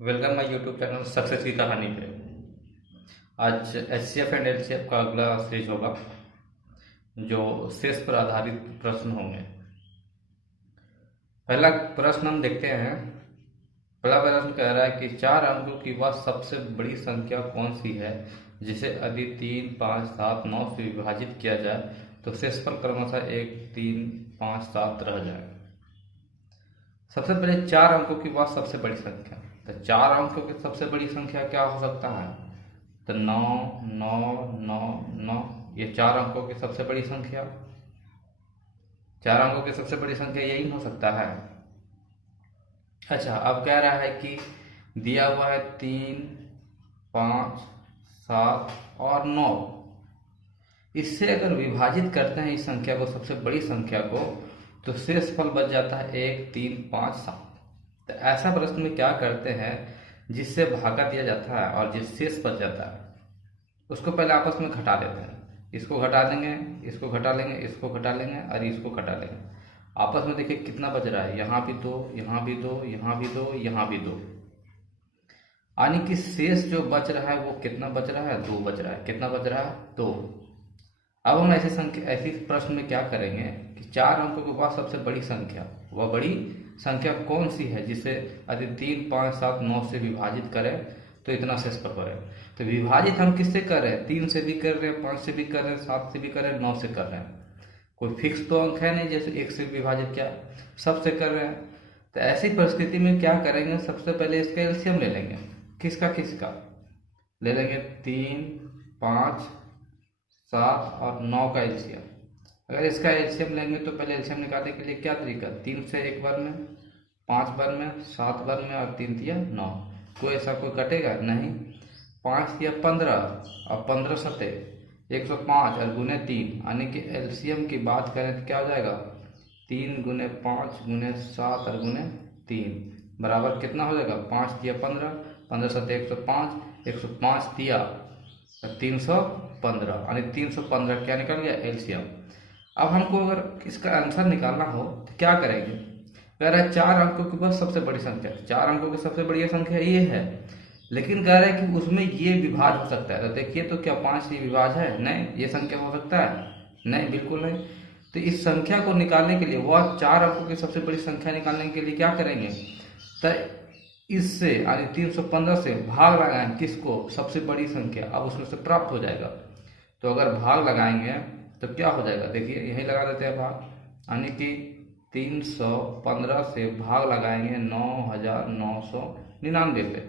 Welcome my YouTube channel success की कहानी पे। आज एचसीएफ एंड एलसीएफ का अगला सीरीज होगा जो शेष पर आधारित प्रश्न होंगे। पहला प्रश्न हम देखते हैं। पहला प्रश्न कह रहा है कि 4 अंकों की वह सबसे बड़ी संख्या कौन सी है जिसे यदि 3, 5, 7, 9 से विभाजित किया जाए तो शेषफल क्रमशः 1, 3, 5, 7 रह जाए। सबसे पहले 4 अंकों की वह सबसे बड़ी संख्या, तो 4 अंकों की सबसे बड़ी संख्या क्या हो सकता है? तो 9, 9, 9, 9, ये 4 अंकों की सबसे बड़ी संख्या। 4 अंकों की सबसे बड़ी संख्या यही हो सकता है। अच्छा, अब कह रहा है कि दिया हुआ है 3, 5, 7 और 9। इससे अगर विभाजित करते हैं इस संख्या को, सबसे बड़ी संख्या को, तो शेषफल बच जाता है 1, 3, 5, 7। तो ऐसा प्रश्न में क्या करते हैं, जिससे भागा दिया जाता है और जिस शेष बच जाता है उसको पहले आपस में घटा देते हैं। इसको घटा देंगे, इसको घटा लेंगे, इसको घटा लेंगे और इसको घटा लेंगे। आपस में देखिए कितना बच रहा है, यहाँ भी 2, यहाँ भी 2, यहाँ भी 2, यहाँ भी 2, यानी कि शेष जो बच रहा है वो कितना बच रहा है? 2 बच रहा है। कितना बच रहा है? 2। अब हम ऐसी प्रश्न में क्या करेंगे कि 4 अंकों के बाद सबसे बड़ी संख्या, वह बड़ी संख्या कौन सी है जिसे यदि 3, 5, 7, 9 से विभाजित करें तो इतना शेषफल बने। तो विभाजित हम किससे कर रहे हैं? 3 से भी कर रहे हैं, 5 से भी कर रहे हैं, 7 से भी कर रहे हैं, 9 से कर रहे हैं। कोई फिक्स तो अंक है नहीं जैसे 1 से विभाजित किया, सबसे कर रहे हैं। तो ऐसी परिस्थिति में क्या करेंगे, सबसे पहले इसका एलसीएम ले लेंगे। किसका किसका ले लेंगे? 3, 5, 7 और 9 का एलसीएम। अगर इसका एलसीएम लेंगे तो पहले एलसीएम निकालने के लिए क्या तरीका? 3 से 1 बार में, 5 बार में, 7 बार में और 3 तिया 9। कोई ऐसा कोई कटेगा नहीं। 5 तिया 15 और 15 सते 105 और गुने 3, यानी कि एलसीएम की बात करें तो क्या हो जाएगा? 3 गुने 5 गुने 7 और गुने 3 बराबर कितना हो जाएगा? 5 तिया 15, 15 सते 105, 105 तिया 315, यानी 315 क्या निकल गया? एलसीएम। अब हमको अगर इसका आंसर निकालना हो तो क्या करेंगे? कह रहा है 4 अंकों की बस सबसे बड़ी संख्या, 4 अंकों की सबसे बड़ी संख्या ये है, लेकिन कह रहा है कि उसमें ये विभाज हो सकता है। तो देखिए, तो क्या 5 ये विभाज है? नहीं। ये संख्या हो सकता है? नहीं, बिल्कुल नहीं। तो इस संख्या को निकालने के लिए, वह 4 अंकों की सबसे बड़ी संख्या निकालने के लिए क्या करेंगे? तो इससे यानी 315 से भाग लगाएं किसको? सबसे बड़ी संख्या। अब उसमें से प्राप्त हो जाएगा। तो अगर भाग लगाएंगे तो क्या हो जाएगा? देखिए, यही लगा देते हैं भाग, यानी कि 315 से भाग लगाएंगे 9999 पे,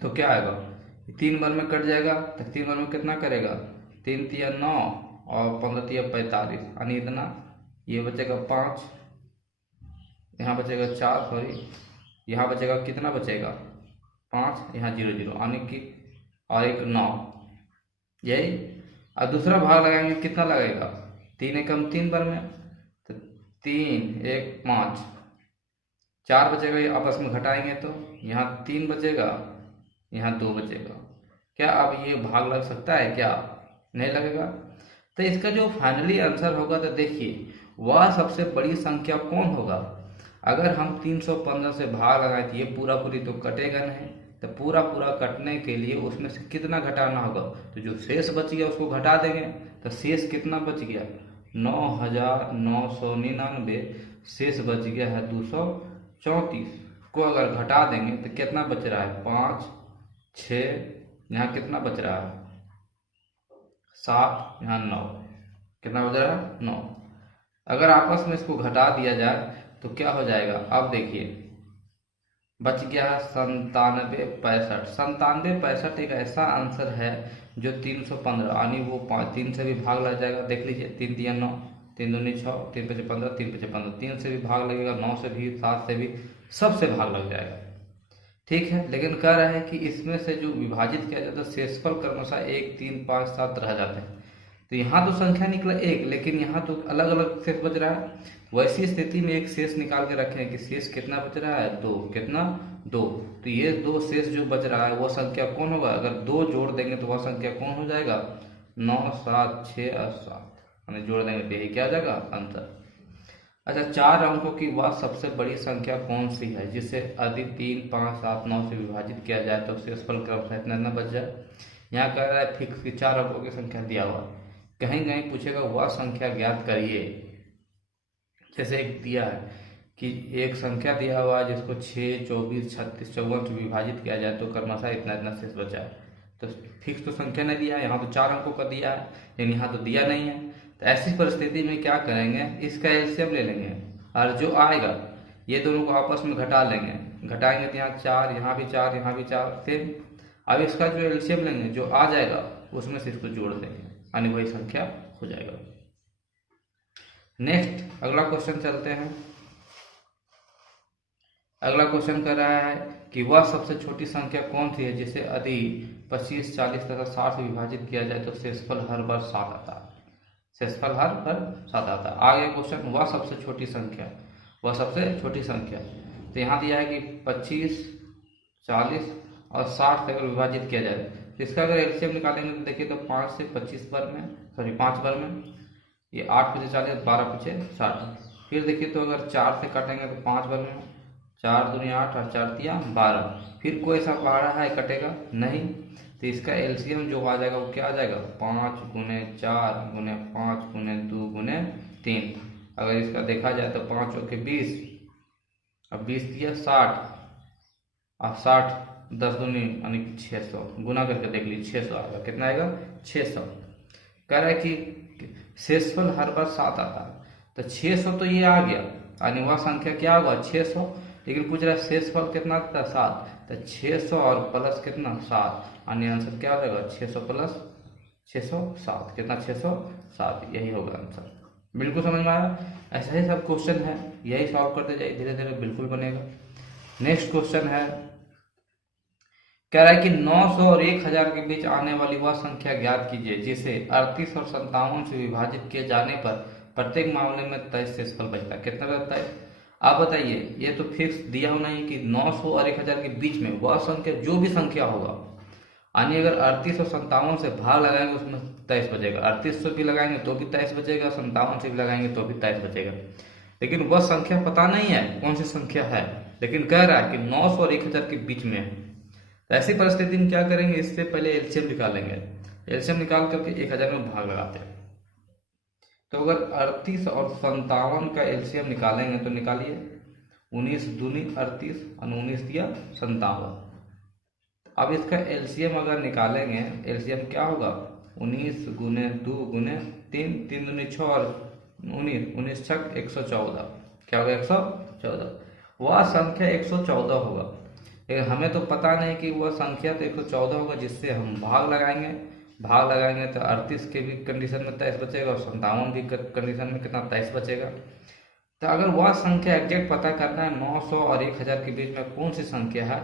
तो क्या आएगा? 3 बार में कट जाएगा। तो 3 बार में कितना करेगा? 3 तिया 9 और 15 तिया 45, यानी इतना। ये बचेगा 5, यहाँ बचेगा 4, सॉरी, यहाँ बचेगा कितना बचेगा? 5, यहाँ 0 0, यानी कि और एक 9, यही। अब दूसरा भाग लगाएंगे, कितना लगेगा? 3 एकम 3 बार में, तो 3 1 5, 4 बचेगा। ये आपस में घटाएंगे तो यहाँ 3 बचेगा, यहाँ 2 बचेगा। क्या अब ये भाग लग सकता है? क्या नहीं लगेगा? तो इसका जो फाइनली आंसर होगा, तो देखिए वह सबसे बड़ी संख्या कौन होगा। अगर हम 315 से भाग लगाए तो ये पूरा पूरी तो कटेगा नहीं। तो पूरा पूरा कटने के लिए उसमें से कितना घटाना होगा? तो जो शेष बच गया उसको घटा देंगे। तो शेष कितना बच गया? 9999। शेष बच गया है 234 को अगर घटा देंगे तो कितना बच रहा है? 5, 6, यहाँ कितना बच रहा है? 7, यहाँ 9, कितना बच रहा है? 9। अगर आपस में इसको घटा दिया जाए तो क्या हो जाएगा? अब देखिए, बच गया 97 65। 97 65 एक ऐसा आंसर है जो 315, यानी वो 3 से भी भाग लग जाएगा। देख लीजिए, 3 तिया 9, 3 दूनी 6, 3 पचे 15, 3 पचे 15, 3 से भी भाग लगेगा, 9 से भी, 7 से भी, सबसे भाग लग जाएगा। ठीक है, लेकिन कह रहा है कि इसमें से जो विभाजित किया जाता है शेषफल क्रमशः 1, 3, 5, 7 रह जाते हैं। तो यहाँ तो संख्या निकला 1, लेकिन यहाँ तो अलग अलग शेष बच रहा है। वैसी स्थिति में एक शेष निकाल के रखें कि शेष कितना बच रहा है? 2। कितना? 2। तो ये 2 शेष जो बच रहा है वो संख्या कौन होगा? अगर 2 जोड़ देंगे तो वह संख्या कौन हो जाएगा? 9, 7, 6 और 7, यानी जोड़ देंगे तो यही क्या आ जाएगा? आंसर। अच्छा, 4 अंकों की वह सबसे बड़ी संख्या कौन सी है जिसे यदि 3, 5, 7, 9 से विभाजित किया जाए तो शेषफल क्रमशः इतना इतना बच जाए। यहाँ कह रहा है फिक्स की 4 अंकों की संख्या दिया हुआ, कहीं कहीं पूछेगा वह संख्या ज्ञात करिए। जैसे एक दिया है कि एक संख्या दिया हुआ है जिसको 6, 24, 36, 54 से विभाजित किया जाए तो क्रमशः इतना इतना शेष बचा है। तो फिक्स तो संख्या नहीं दिया है, यहाँ तो 4 अंकों का दिया है लेकिन यहाँ तो दिया नहीं है। तो ऐसी परिस्थिति में क्या करेंगे, इसका एलसीएम ले लेंगे और जो आएगा ये दोनों को आपस में घटा लेंगे। घटाएंगे तो यहाँ 4, यहाँ भी 4, यहाँ भी 4 सेम। अब इसका जो एलसीएम लेंगे जो आ जाएगा उसमें से इसको जोड़ देंगे यानी वही संख्या हो जाएगा। नेक्स्ट अगला क्वेश्चन चलते हैं। अगला क्वेश्चन कर रहा है कि वह सबसे छोटी संख्या कौन सी है जिसे यदि 25, 40 तथा 60 से विभाजित किया जाए तो शेषफल हर बार 7 आता है। शेषफल हर बार 7 आता है। आगे क्वेश्चन, वह सबसे छोटी संख्या, वह सबसे छोटी संख्या। तो यहाँ दिया है कि 25, 40 और 60 से अगर विभाजित किया जाए तो इसका अगर एलसीएम निकालेंगे तो देखिए तो 5 से 25 बार में, सॉरी 5 बार में, ये 8 पचे 40, 12 पचे 60। फिर देखिए तो अगर 4 से काटेंगे तो 5 बार में, 4 दूनी 8 और 4 तिया 12। फिर कोई सा पहाड़ा है कटेगा नहीं, तो इसका एलसीएम जो आ जाएगा वो क्या आ जाएगा, 5 गुने 4 गुने 5 गुने 2 गुने 3। अगर इसका देखा जाए तो 5 चौके 20, अब 20 दिया 60, अब 60 10 दूनी यानी 600, गुना करके देख लीजिए 600 आएगा। कितना आएगा, 600। कह रहा है कि शेषफल हर बार 7 आता है, तो 600 तो ये आ गया यानी वह संख्या क्या होगा 600, लेकिन पूछ रहा है शेषफल कितना था 7, तो 600 और प्लस कितना 7 यानी आंसर क्या हो जाएगा 600 प्लस 607, कितना 607, यही होगा आंसर। बिल्कुल समझ में आया। ऐसा ही सब क्वेश्चन है, यही सॉल्व करते जाइए, धीरे धीरे बिल्कुल बनेगा। नेक्स्ट क्वेश्चन है, कह रहा है कि 900 और 1000 के बीच आने वाली वह संख्या ज्ञात कीजिए जिसे 38 और 57 से विभाजित किए जाने पर प्रत्येक मामले में 23 शेषफल बचता है। कितना बचता है आप बताइए। ये तो फिक्स दिया होना है कि 900 और 1000 के बीच में वह संख्या जो भी संख्या होगा, यानी अगर 38 और 57 से भाग लगाएंगे उसमें 23 बचेगा, 38 से भी लगाएंगे तो भी 23 बचेगा, 57 से भी लगाएंगे तो भी 23 बचेगा। लेकिन वह संख्या पता नहीं है कौन सी संख्या है, लेकिन कह रहा है कि 900 और 1000 के बीच में है। तो ऐसी परिस्थिति में क्या करेंगे, इससे पहले एलसीएम निकालेंगे। एलसीएम निकाल करके 1000 में भाग लगाते हैं। तो अगर 38 और 57 का एलसीएम निकालेंगे तो निकालिए, 19 दूनी 38 और 19 दिया 57। अब इसका एलसीएम अगर निकालेंगे, एलसीएम क्या होगा 19 गुने 2 गुने 3, 3 दूनी 6 और 19, 19 छक 114, क्या होगा 114। वह संख्या 114 होगा, लेकिन हमें तो पता नहीं कि वह संख्या तो 114 होगा, जिससे हम भाग लगाएंगे। भाग लगाएंगे तो 38 के भी कंडीशन में 23 बचेगा और 57 भी कंडीशन में कितना 23 बचेगा। तो अगर वह संख्या एग्जैक्ट पता करना है 900 और 1000 के बीच में कौन सी संख्या है,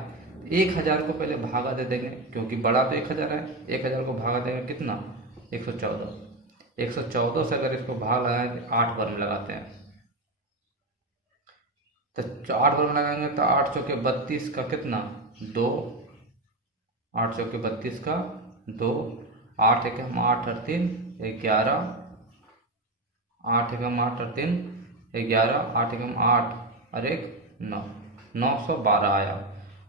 1000 को पहले भागा दे देंगे क्योंकि बड़ा तो 1000 है। 1000 को भागा देंगे कितना 114। 114 से अगर इसको भाग लगाएंगे तो 8 बार में लगाते हैं, तो 8 बार में लगाएंगे तो 8 चौके 32 का कितना 2, 8 चौके 32 का 2, 8 एकम 8 और 3 11, 8 एकम 8 और 3 11, 8 एकम 8 और 1 9, 912 आया।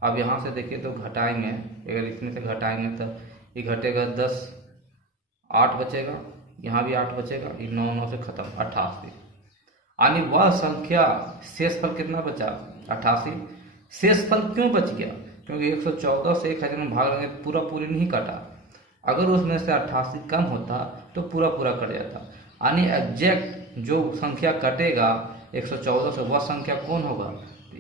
अब यहाँ से देखिए तो घटाएंगे, अगर इसमें से घटाएंगे तो ये घटेगा 10, 8 बचेगा, यहाँ भी 8 बचेगा, ये 9 9 से खत्म 88। यानी वह संख्या शेषफल कितना बचा 88। शेषफल क्यों बच गया, क्योंकि 114 से 1000 में भाग लगे पूरा पूरी नहीं काटा। अगर उसमें से 88 कम होता तो पूरा पूरा कट जाता। यानी एग्जैक्ट जो संख्या कटेगा 114 से वह संख्या कौन होगा,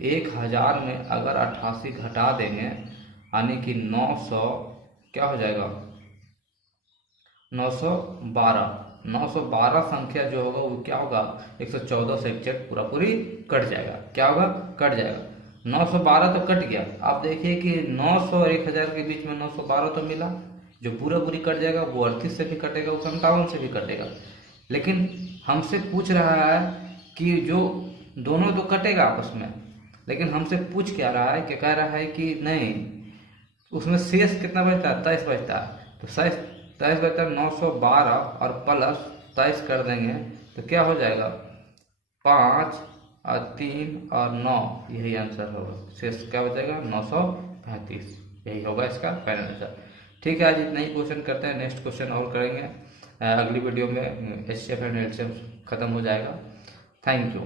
1000 में अगर 88 घटा देंगे यानी कि 900 क्या हो जाएगा 912। 912 संख्या जो होगा वो क्या होगा 114 से एग्जैक्ट पूरा पूरी कट जाएगा। क्या होगा, कट जाएगा। 912 तो कट गया। आप देखिए कि 900 और 1000 के बीच में 912 तो मिला, जो पूरा पूरी कट जाएगा वो 38 से भी कटेगा, वो 57 से भी कटेगा। लेकिन हमसे पूछ रहा है कि जो दोनों तो कटेगा आपस में, लेकिन हमसे पूछ क्या रहा है, क्या कह रहा है कि नहीं उसमें शेष कितना बचता है 23 बचता है। तो 23 बचता है 912 और प्लस 23 कर देंगे तो क्या हो जाएगा 5 और 3 और 9, यही आंसर होगा। शेष क्या बचेगा? 935, यही होगा इसका फाइनल आंसर। ठीक है, आज इतना ही क्वेश्चन करते हैं, नेक्स्ट क्वेश्चन और करेंगे। अगली वीडियो में HCF एंड LCM खत्म हो जाएगा। Thank you.